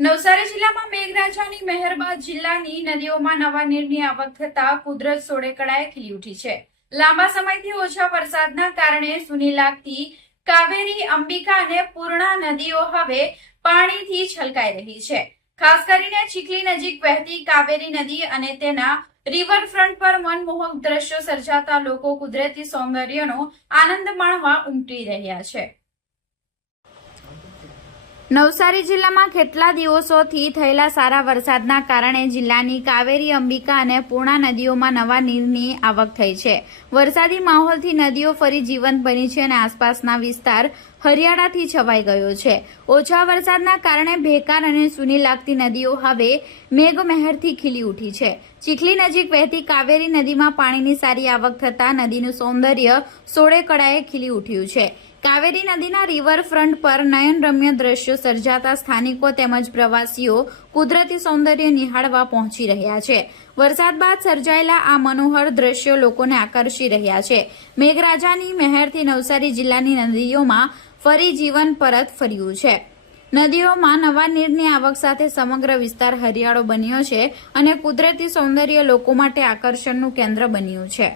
નવસારી જિલ્લામાં મેઘરાજાની મહેર બાદ જિલ્લાની નદીઓમાં નવા નીરની આવક થતા કુદરત સોળે કળાએ ખીલી ઉઠી છે। લાંબા સમયથી ઓછા વરસાદના કારણે સૂની લાગતી કાવેરી, અંબિકા અને પૂર્ણા નદીઓ હવે પાણીથી છલકાઈ રહી છે। ખાસ કરીને ચીખલી નજીક વહેતી કાવેરી નદી અને તેના રિવરફ્રન્ટ પર મનમોહક દ્રશ્યો સર્જાતા લોકો કુદરતી સૌંદર્યનો આનંદ માણવા ઉમટી રહ્યા છે। નવસારી જિલ્લામાં કેટલા દિવસોથી થયેલા સારા વરસાદના કારણે જિલ્લાની કાવેરી, અંબિકા અને પૂર્ણા નદીઓમાં નવા નીરની આવક થઈ છે। વરસાદી માહોલથી નદીઓ ફરી જીવંત બની છે અને આસપાસના વિસ્તાર હરિયાળાથી છવાઈ ગયો છે। ઓછા વરસાદના કારણે ભેકાર અને સૂની લાગતી નદીઓ હવે મેઘમહેરથી ખીલી ઉઠી છે। ચીખલી નજીક વહેતી કાવેરી નદીમાં પાણીની સારી આવક થતા નદીનું સૌંદર્ય સોળે કળાએ ખીલી ઉઠ્યું છે। કાવેરી નદીના રિવરફ્રન્ટ પર નયનરમ્ય દ્રશ્યો સર્જાતા સ્થાનિકો તેમજ પ્રવાસીઓ કુદરતી સૌંદર્ય નિહાળવા પહોંચી રહ્યા છે। વરસાદ બાદ સર્જાયેલા આ મનોહર દ્રશ્યો લોકોને આકર્ષી રહ્યા છે। મેઘરાજાની મહેરથી નવસારી જિલ્લાની નદીઓમાં ફરી જીવન પરત ફર્યું છે। નદીઓમાં નવા નીરની આવક સાથે સમગ્ર વિસ્તાર હરિયાળો બન્યો છે અને કુદરતી સૌંદર્ય લોકો માટે આકર્ષણનું કેન્દ્ર બન્યું છે।